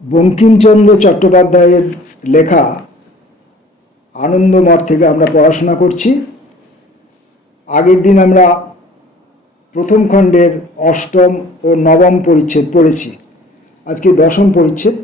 বঙ্কিমচন্দ্র চট্টোপাধ্যায়ের লেখা আনন্দমঠ থেকে আমরা পড়াশোনা করছি। আগের দিন আমরা প্রথম খণ্ডের অষ্টম ও নবম পরিচ্ছেদ পড়েছি। আজকে দশম পরিচ্ছেদ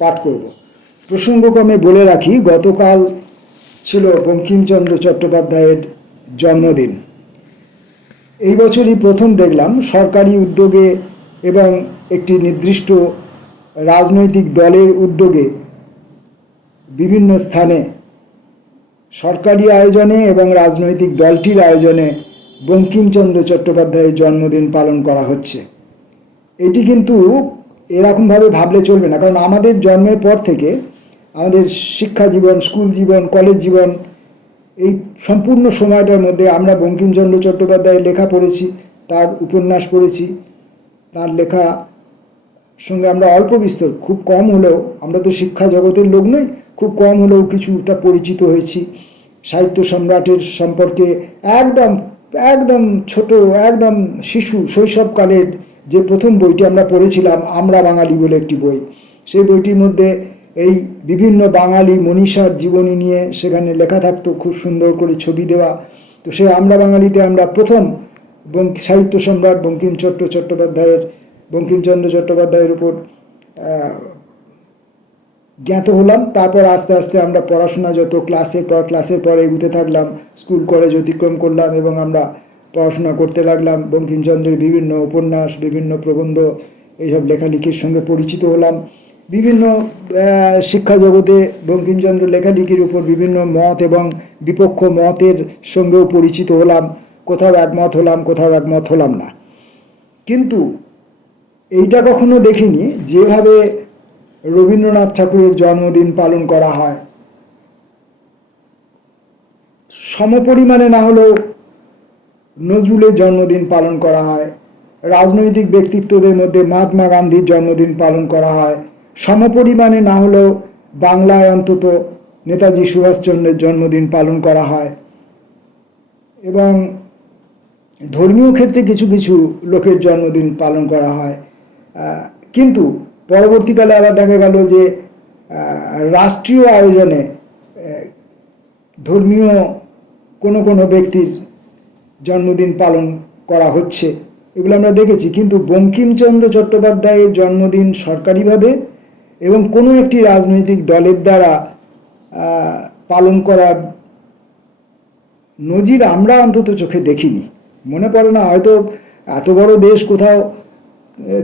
পাঠ করব। প্রসঙ্গক্রমে বলে রাখি, গতকাল ছিল বঙ্কিমচন্দ্র চট্টোপাধ্যায়ের জন্মদিন। এই বছরই প্রথম দেখলাম সরকারি উদ্যোগে এবং একটি নির্দিষ্ট রাজনৈতিক দলের উদ্যোগে বিভিন্ন স্থানে সরকারি আয়োজনে এবং রাজনৈতিক দলটির আয়োজনে বঙ্কিমচন্দ্র চট্টোপাধ্যায়ের জন্মদিন পালন করা হচ্ছে। এটি কিন্তু এরকমভাবে ভাবলে চলবে না, কারণ আমাদের জন্মের পর থেকে আমাদের শিক্ষা জীবন, স্কুল জীবন, কলেজ জীবন, এই সম্পূর্ণ সময়টার মধ্যে আমরা বঙ্কিমচন্দ্র চট্টোপাধ্যায়ের লেখা পড়েছি, তার উপন্যাস পড়েছি, তার লেখা সঙ্গে আমরা অল্প বিস্তর, খুব কম হলেও, আমরা তো শিক্ষা জগতের লোক নই, খুব কম হলেও কিছুটা পরিচিত হয়েছি। সাহিত্য সম্রাটের সম্পর্কে একদম একদম ছোট, একদম শিশু শৈশবকালের যে প্রথম বইটি আমরা পড়েছিলাম, আমরা বাঙালি বলে একটি বই, সেই বইটির মধ্যে এই বিভিন্ন বাঙালি মনীষার জীবনী নিয়ে সেখানে লেখা থাকতো, খুব সুন্দর করে ছবি দেওয়া। তো সেই আমরা বাঙালিতে আমরা প্রথম সাহিত্য সম্রাট বঙ্কিমচন্দ্র চট্টোপাধ্যায়ের উপর জ্ঞাত হলাম। তারপর আস্তে আস্তে আমরা পড়াশোনা যত ক্লাসের পর এগুতে থাকলাম, স্কুল কলেজ অতিক্রম করলাম এবং আমরা পড়াশোনা করতে লাগলাম। বঙ্কিমচন্দ্রের বিভিন্ন উপন্যাস, বিভিন্ন প্রবন্ধ, এইসব লেখালেখির সঙ্গে পরিচিত হলাম। বিভিন্ন শিক্ষা জগতে বঙ্কিমচন্দ্র লেখালেখির উপর বিভিন্ন মত এবং বিপক্ষ মতের সঙ্গেও পরিচিত হলাম। কোথাও একমত হলাম, কোথাও একমত হলাম না। কিন্তু এইটা কখনো দেখিনি যেভাবে রবীন্দ্রনাথ ঠাকুরের জন্মদিন পালন করা হয়, সমপরিমাণে না হলেও নজরুলের জন্মদিন পালন করা হয়, রাজনৈতিক ব্যক্তিত্বদের মধ্যে মহাত্মা গান্ধীর জন্মদিন পালন করা হয়, সমপরিমাণে না হলেও বাংলায় অন্তত নেতাজি সুভাষচন্দ্রের জন্মদিন পালন করা হয়, এবং ধর্মীয় ক্ষেত্রে কিছু কিছু লোকের জন্মদিন পালন করা হয়। কিন্তু পরবর্তীকালে আবার দেখা গেল যে রাষ্ট্রীয় আয়োজনে ধর্মীয় কোনো কোনো ব্যক্তির জন্মদিন পালন করা হচ্ছে, এগুলো আমরা দেখেছি। কিন্তু বঙ্কিমচন্দ্র চট্টোপাধ্যায়ের জন্মদিন সরকারিভাবে এবং কোনো একটি রাজনৈতিক দলের দ্বারা পালন করার নজির আমরা অন্তত চোখে দেখিনি। মনে পড়ে না, হয়তো এত বড় দেশ কোথাও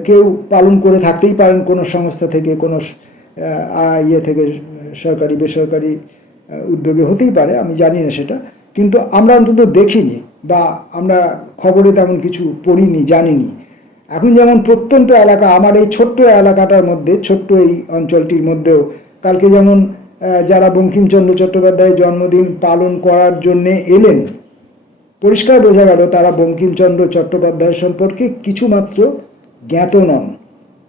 কেউ পালন করে থাকতেই পারেন, কোনো সংস্থা থেকে, কোনো থেকে, সরকারি বেসরকারি উদ্যোগে হতেই পারে, আমি জানি না সেটা, কিন্তু আমরা অন্তত দেখিনি বা আমরা খবরে তেমন কিছু পড়িনি, জানিনি। এখন যেমন প্রত্যন্ত এলাকা, আমার এই ছোট্ট এলাকাটার মধ্যে, ছোট্ট এই অঞ্চলটির মধ্যেও কালকে যেমন যারা বঙ্কিমচন্দ্র চট্টোপাধ্যায়ের জন্মদিন পালন করার জন্যে এলেন, পরিষ্কার বোঝা গেল তারা বঙ্কিমচন্দ্র চট্টোপাধ্যায় সম্পর্কে কিছুমাত্র জ্ঞাত নন।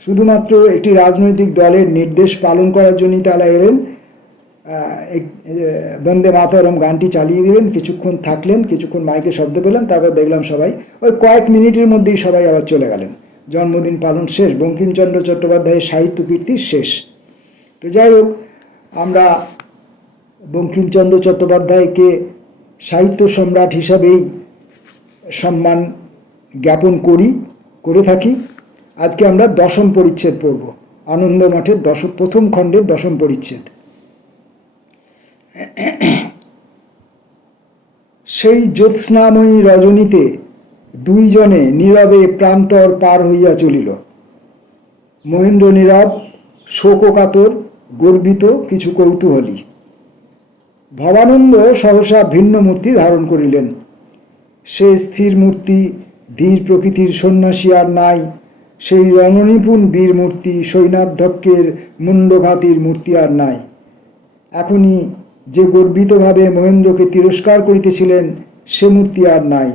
শুধুমাত্র একটি রাজনৈতিক দলের নির্দেশ পালন করার জন্যই তারা এলেন, বন্দে মাতরম গানটি চালিয়ে দিলেন, কিছুক্ষণ থাকলেন, কিছুক্ষণ মাইকে শব্দ পেলেন, তারপর দেখলাম সবাই ওই কয়েক মিনিটের মধ্যেই সবাই আবার চলে গেলেন। জন্মদিন পালন শেষ, বঙ্কিমচন্দ্র চট্টোপাধ্যায়ের সাহিত্য কীর্তি শেষ। তো যাই হোক, আমরা বঙ্কিমচন্দ্র চট্টোপাধ্যায়কে সাহিত্য সম্রাট হিসাবেই সম্মান জ্ঞাপন করে থাকি। আজকে আমরা দশম পরিচ্ছেদ পড়ব, আনন্দমঠের প্রথম খণ্ডের দশম পরিচ্ছেদ। সেই জ্যোৎস্নাময়ী রজনীতে দুইজনে নীরবে প্রান্তর পার হইয়া চলিল। মহেন্দ্র নীরব, শোককাতর, গর্বিত, কিছু কৌতূহলী। ভবানন্দ সহসা ভিন্ন মূর্তি ধারণ করিলেন। সে স্থির মূর্তি, ধীর প্রকৃতির সন্ন্যাসী আর নাই। সেই রণনিপুণ বীর মূর্তি, সৈন্যাধ্যক্ষের মুণ্ডঘাতির মূর্তি আর নাই। এখনই যে গর্বিতভাবে মহেন্দ্রকে তিরস্কার করিতেছিলেন, সে মূর্তি আর নাই।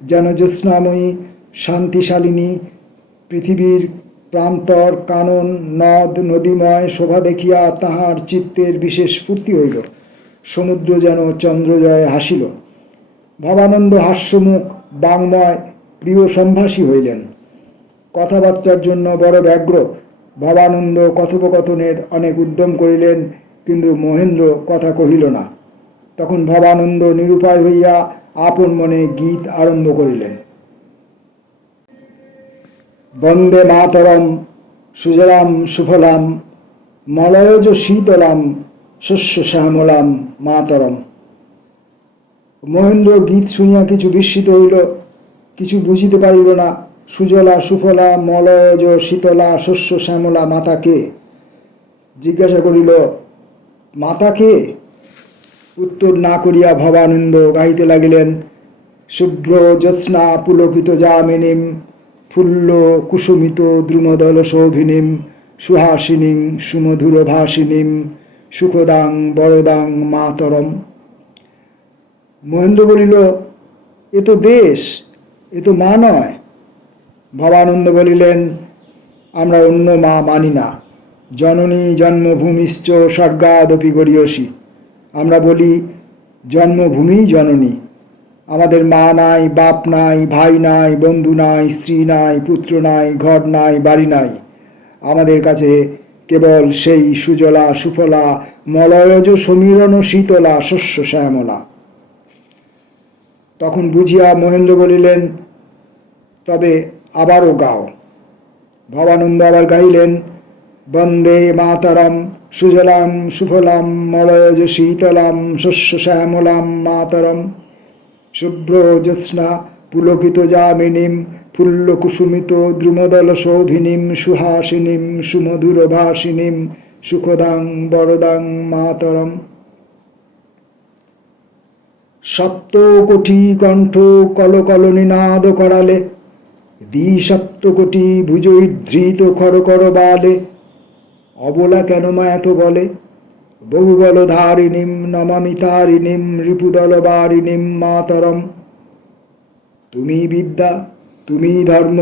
যেন জ্যোৎস্নাময়ী শান্তিশালিনী পৃথিবীর প্রান্তর, কানন, নদ নদীময় শোভা দেখিয়া তাহার চিত্তের বিশেষ ফুর্তি হইল। সমুদ্র যেন চন্দ্রজয়ে হাসিল। ভবানন্দ হাস্যমুখ, বাংময়, প্রিয় সম্ভাষী হইলেন। কথাবার্তার জন্য বড় ব্যগ্র, ভবানন্দ কথোপকথনের অনেক উদ্যম করিলেন, কিন্তু মহেন্দ্র কথা কহিল না। তখন ভবানন্দ নিরুপায় হইয়া আপন মনে গীত আরম্ভ করিলেন। বন্দে মাতরম সুজলাম সুফলাম মলয়জ শীতলাম শস্য শ্যামলাম মাতরম। মহেন্দ্র গীত শুনিয়া কিছু বিস্মিত হইল, কিছু বুঝিতে পারিল না। সুজলা সুফলা মলয়জ শীতলা শস্য শ্যামলা মাতা কে? জিজ্ঞাসা করিল, মাতা কে? উত্তর না করিয়া ভবানন্দ গাহিতে লাগিলেন। শুভ্র জ্যোৎস্না পুলকিত যামিনীম ফুল্ল কুসুমিত দ্রুমদল শোভিনীম সুহাসিনীং সুমধুর ভাসিনীম সুখদাং বরদাং মাতরম। মহেন্দ্র বলিল, এ তো দেশ, এ তো মা নয়। ভবানন্দ বলিলেন, আমরা অন্য মা মানি না। জননী জন্মভূমিশ্চ স্বর্গাদপি গরীয়সী। আমরা বলি জন্মভূমিই জননী। আমাদের মা নাই, বাপ নাই, ভাই নাই, বন্ধু নাই, স্ত্রী নাই, পুত্র নাই, ঘর নাই, বাড়ি নাই। আমাদের কাছে কেবল সেই সুজলা সুফলা মলয়জ সমীরণ শীতলা শস্য শ্যামলা। তখন বুঝিয়া মহেন্দ্র বলিলেন, তবে আবারও গাও। ভবানন্দ আবার গাইলেন, বন্দে মাতরম সুজলাম সুফলাম মলয়জ শীতলাম শস্য শ্যামলাম মাতরম। শুভ্র জ্যোৎস্না পুলকিত যামিনীম ফুল্ল কুসুমিত দ্রুমদল শোভিনীম সুহাসিনীম সুমধুর ভাসিনীম সুখদাং বরদাং মাতরম। সপ্তকোটি কণ্ঠ কল কল নিনাদ করালে দ্বিসপ্তকোটি ভুজৈধৃত খর কর বালে। অবলা কেন মা এত বলে? বহুবল ধারিণীম নমামি তারিণীম রিপুদল বারিণীম মাতরম। তুমি বিদ্যা, তুমি ধর্ম,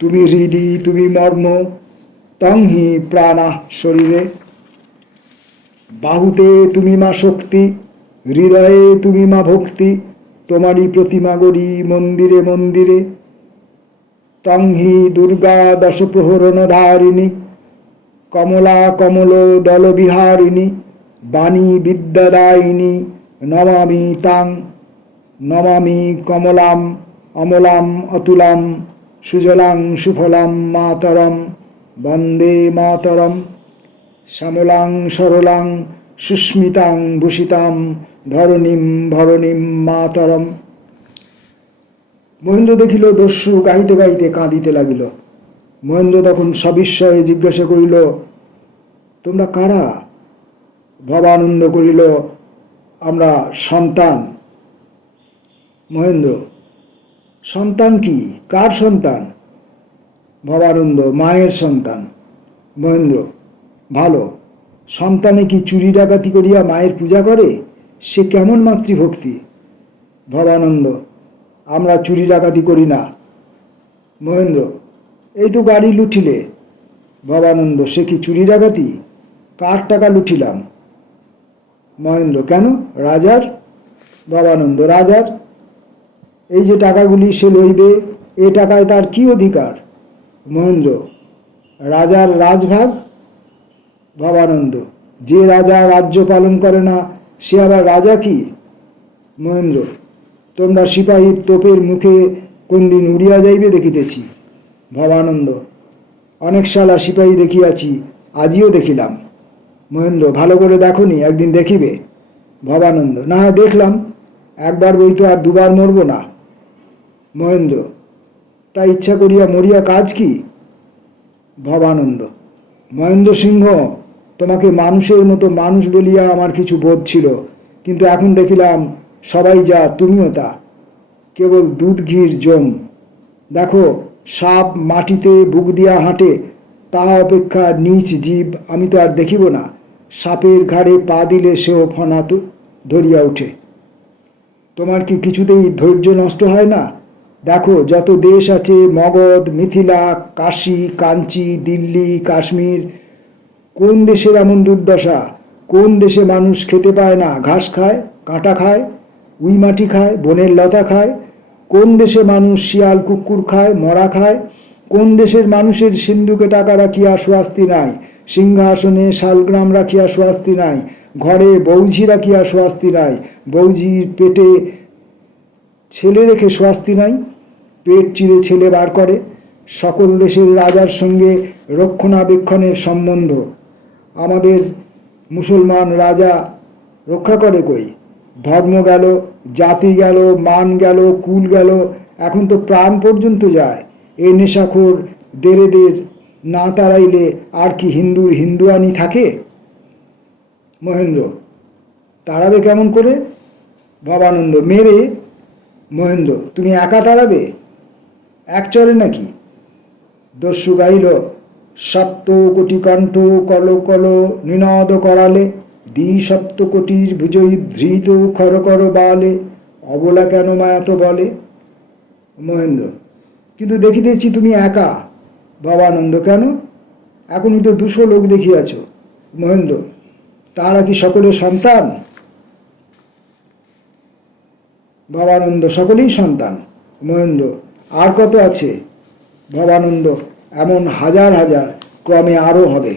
তুমি হৃদি, তুমি মর্ম, তং হি প্রাণা শরীরে। বাহুতে তুমি মা শক্তি, হৃদয়ে তুমি মা ভক্তি, তোমারই প্রতিমা গড়ি মন্দিরে মন্দিরে। তং হি দুর্গা দশ প্রহরণ ধারিণী, কমলা কমল দল বিহারিণী, বাণী বিদ্যাদায়িনী নমামি তাং। নমামি কমলাম অমলাম অতুলাম সুজলাং সুফলাম মাতরম। বন্দে মাতরম শ্যামলাং সরলাং সুস্মিতাং ভূষিতাম ধরণীম ভরণীম মাতরম। মহেন্দ্র দেখিল দস্যু গাইতে গাইতে কাঁদিতে লাগিল। মহেন্দ্র তখন সবিস্ময়ে জিজ্ঞাসা করিল, তোমরা কারা? ভবানন্দ করিল, আমরা সন্তান। মহেন্দ্র, সন্তান কি? কার সন্তান? ভবানন্দ, মায়ের সন্তান। মহেন্দ্র, ভালো। সন্তানে কি চুরি ডাকাতি করিয়া মায়ের পূজা করে? সে কেমন মাতৃভক্তি? ভবানন্দ, আমরা চুরি ডাকাতি করি না। মহেন্দ্র, এই তো গাড়ি লুঠিলে। ভবানন্দ, সে কি চুরি ডাকাতি? কার টাকা লুঠিলাম? মহেন্দ্র, কেন? রাজার। ভবানন্দ, রাজার? এই যে টাকাগুলি সে লইবে, এ টাকায় তার কি অধিকার? মহেন্দ্র, রাজার রাজভাগ। ভবানন্দ, যে রাজা রাজ্য পালন করে না সে আবার রাজা কি? মহেন্দ্র, তোমরা সিপাহীর তোপের মুখে কোন দিন উড়িয়া যাইবে দেখিতেছি। ভবানন্দ, অনেক শালা সিপাহী দেখিয়াছি, আজিও দেখিলাম। মহেন্দ্র, ভালো করে দেখনি, একদিন দেখিবে। ভবানন্দ, না হয় দেখলাম, একবার বই তো আর দুবার মরব না। মহেন্দ্র, তা ইচ্ছা করিয়া মরিয়া কাজ কি? ভবানন্দ, মহেন্দ্র সিংহ, তোমাকে মানুষের মতো মানুষ বলিয়া আমার কিছু বোধ ছিল, কিন্তু এখন দেখিলাম সবাই যা তুমিও তা, কেবল দুধ ঘির জম। দেখো, সাপ মাটিতে বুক দিয়া হাঁটে, তাহা অপেক্ষা নীচ জীব আমি তো আর দেখিব না। সাপের ঘাড়ে পা দিলে সেও ফনা ধরিয়া ওঠে। তোমার কি কিছুতেই ধৈর্য নষ্ট হয় না? দেখো, যত দেশ আছে, মগধ, মিথিলা, কাশী, কাঞ্চি, দিল্লি, কাশ্মীর, কোন দেশের এমন দুর্দশা? কোন দেশে মানুষ খেতে পায় না, ঘাস খায়, কাঁটা খায়, উই মাটি খায়, বনের লতা খায়? কোন দেশে মানুষ শিয়াল কুকুর খায়, মরা খায়? কোন দেশের মানুষের সিন্ধুকে টাকা রাখিয়া স্বস্তি নাই, সিংহাসনে শালগ্রাম রাখিয়া স্বস্তি নাই, ঘরে বৌঝি রাখিয়া স্বস্তি নাই, বৌঝির পেটে ছেলে রেখে স্বস্তি নাই, পেট চিরে ছেলে বার করে। সকল দেশের রাজার সঙ্গে রক্ষণাবেক্ষণের সম্বন্ধ আমাদের মুসলমান রাজা রক্ষা করে কই? ধর্ম গেল, জাতি গেল, মান গেল, কুল গেল, এখন তো প্রাণ পর্যন্ত যায়। এই নেশাখোর দেরেদের না তাড়াইলে আর কি হিন্দুর হিন্দুয়ানি থাকে? মহেন্দ্র: তাড়াবে কেমন করে? ভবানন্দ: মেরে। মহেন্দ্র: তুমি একা তাড়াবে? এক চরে নাকি? দস্যু গাইল: সপ্ত কোটি কণ্ঠ কল কল নিনাদ করালে, দ্বিসপ্ত কোটির ভুজই ধৃত খর কর বালে, অবলা কেন মায়া তো বলে? মহেন্দ্র: কিন্তু দেখিতেছি তুমি একা। ভবানন্দ: কেন? এখনই তো 200 লোক দেখিয়াছ। মহেন্দ্র: তারা কি সকলের সন্তান? ভবানন্দ: সকলেই সন্তান। মহেন্দ্র: আর কত আছে? ভবানন্দ: এমন হাজার হাজার, ক্রমে আরও হবে।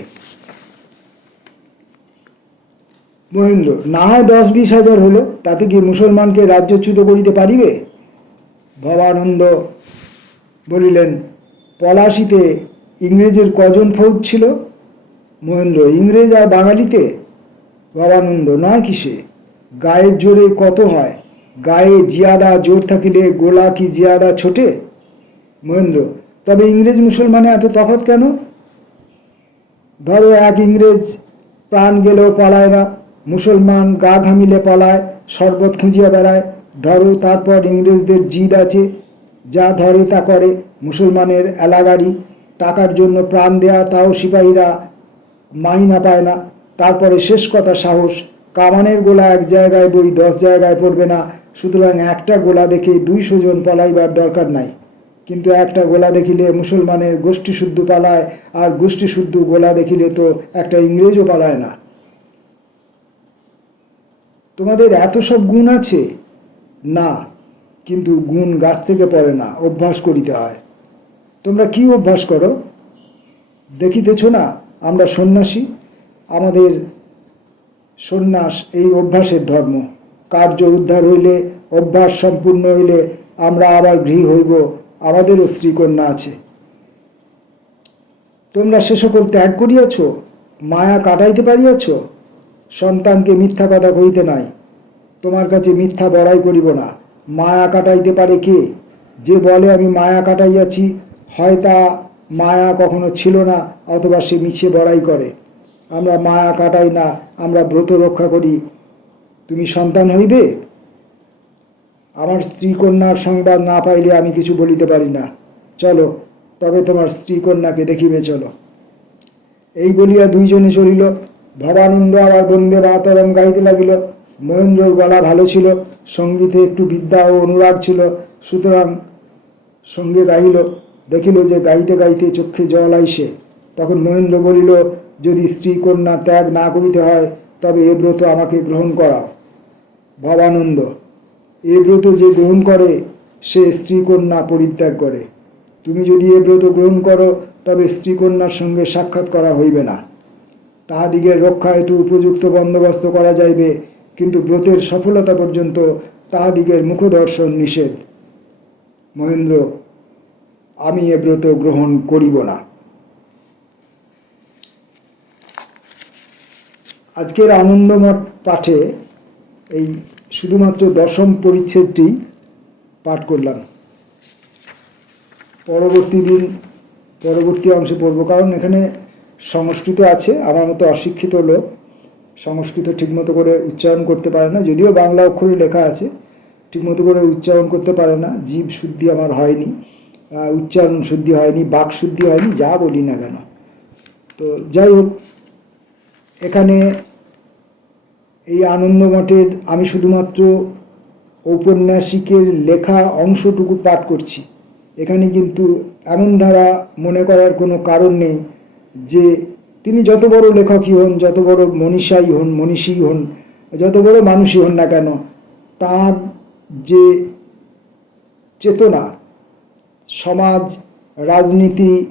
মহেন্দ্র: না হয় 10-20 হাজার হলো, তাতে কি মুসলমানকে রাজ্যচ্যুত করিতে পারিবে? ভবানন্দ বলিলেন: পলাশিতে ইংরেজের কজন ফৌজ ছিল? মহেন্দ্র: ইংরেজ আর বাঙালিতে? ভবানন্দ: নয় কিসে, গায়ের জোরে কত হয়, গায়ে জিয়াদা জোর থাকিলে গোলা কি জিয়াদা ছোটে? মহেন্দ্র: তবে ইংরেজ মুসলমানে এত তফাৎ কেন? ধরো এক ইংরেজ প্রাণ গেলেও পলায় না, মুসলমান গা ঘামিলে পলায়, শরবত খুঁজিয়া বেড়ায়। ধরো তারপর ইংরেজদের জিদ আছে, যা ধরে তা করে। মুসলমানের এলাগাড়ি, টাকার জন্য প্রাণ দেয়া, তাও সিপাহীরা মাইনা পায় না। তারপরে শেষ কথা সাহস, কামানের গোলা এক জায়গায় বই 10 জায়গায় পড়বে না, সুতরাং একটা গোলা দেখে 200 জন পলাইবার দরকার নাই। কিন্তু একটা গোলা দেখিলে মুসলমানের গোষ্ঠী শুদ্ধ পালায়, আর গোষ্ঠী শুদ্ধ গোলা দেখিলে তো একটা ইংরেজও পালায় না। তোমাদের এত সব গুণ আছে? না, কিন্তু গুণ গাছ থেকে পড়ে না, অভ্যাস করিতে হয়। তোমরা কি অভ্যাস করো? দেখিতেছ না আমরা সন্ন্যাসী, আমাদের সন্ন্যাস এই অভ্যাসের ধর্ম। কার্য উদ্ধার হইলে, অভ্যাস সম্পূর্ণ হইলে আমরা আবার গৃহী হইব, আমাদেরও স্ত্রীকন্যা আছে। তোমরা সে সকল ত্যাগ করিয়াছ, মায়া কাটাইতে পারিয়াছ। সন্তানকে মিথ্যা কথা কইতে নাই, তোমার কাছে মিথ্যা বড়াই করিব না। মায়া কাটাইতে পারে কে? যে বলে আমি মায়া কাটাইয়াছি, হয় তা মায়া কখনো ছিল না, অথবা সে মিছে বড়াই করে। আমরা মায়া কাটাই না, আমরা ব্রত রক্ষা করি। তুমি সন্তান হইবে? আমার স্ত্রীকন্যার সংবাদ না পাইলে আমি কিছু বলিতে পারি না। চলো তবে তোমার স্ত্রীকন্যাকে দেখিবে, চলো। এই বলিয়া দুইজনে চলিল। ভবানন্দ আবার বন্দে মাতরম গাইতে লাগিল। মহেন্দ্রর গলা ভালো ছিল, সঙ্গীতে একটু বিদ্যা ও অনুরাগ ছিল, সুতরাং সঙ্গে গাইল। দেখিল যে গাইতে গাইতে চক্ষে জল আইসে। তখন মহেন্দ্র বলিল, যদি স্ত্রীকন্যা ত্যাগ না করিতে হয়, তবে এ ব্রত আমাকে গ্রহণ করাও। ভবানন্দ: এ ব্রত যে গ্রহণ করে সে স্ত্রীকন্যা পরিত্যাগ করে। তুমি যদি এ ব্রত গ্রহণ করো, তবে স্ত্রীকন্যার সঙ্গে সাক্ষাৎ করা হইবে না। তাহাদিগের রক্ষা হেতু উপযুক্ত বন্দোবস্ত করা যাইবে, কিন্তু ব্রতের সফলতা পর্যন্ত তাহাদিগের মুখদর্শন নিষেধ। মহেন্দ্র: আমি এ ব্রত গ্রহণ করিব না। আজকের আনন্দমঠ পাঠে এই শুধুমাত্র 10ম পরিচ্ছেদটি পাঠ করলাম। পরবর্তী অংশে পড়ব, কারণ এখানে সংস্কৃত আছে। আমার মতো অশিক্ষিত লোক সংস্কৃত ঠিকমতো করে উচ্চারণ করতে পারে না, যদিও বাংলা অক্ষরে লেখা আছে, ঠিকমতো করে উচ্চারণ করতে পারে না। জীব শুদ্ধি আমার হয়নি, উচ্চারণ শুদ্ধি হয়নি, বাক শুদ্ধি হয়নি, যা বলি না কেন। তো যাই হোক, এখানে এই আনন্দমঠের আমি শুধুমাত্র ঔপন্যাসিকের লেখা অংশটুকু পাঠ করছি। এখানে কিন্তু এমন ধারা মনে করার কোনো কারণ নেই যে তিনি যত বড় লেখকই হন, যত বড় মনীষী হন, যত বড় মানুষই হন না কেন, তাঁর যে চেতনা, সমাজ রাজনীতি,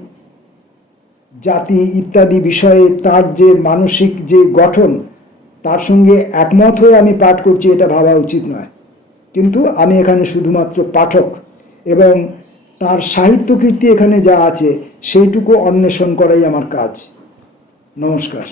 জাতি ইত্যাদি বিষয়ে তার যে মানসিক যে গঠন, তার সঙ্গে একমত হয়ে আমি পাঠ করছি এটা ভাবা উচিত নয়। কিন্তু আমি এখানে শুধুমাত্র পাঠক এবং তার সাহিত্য কীর্তি এখানে যা আছে সেইটুকু অন্বেষণ করাই আমার কাজ। নমস্কার।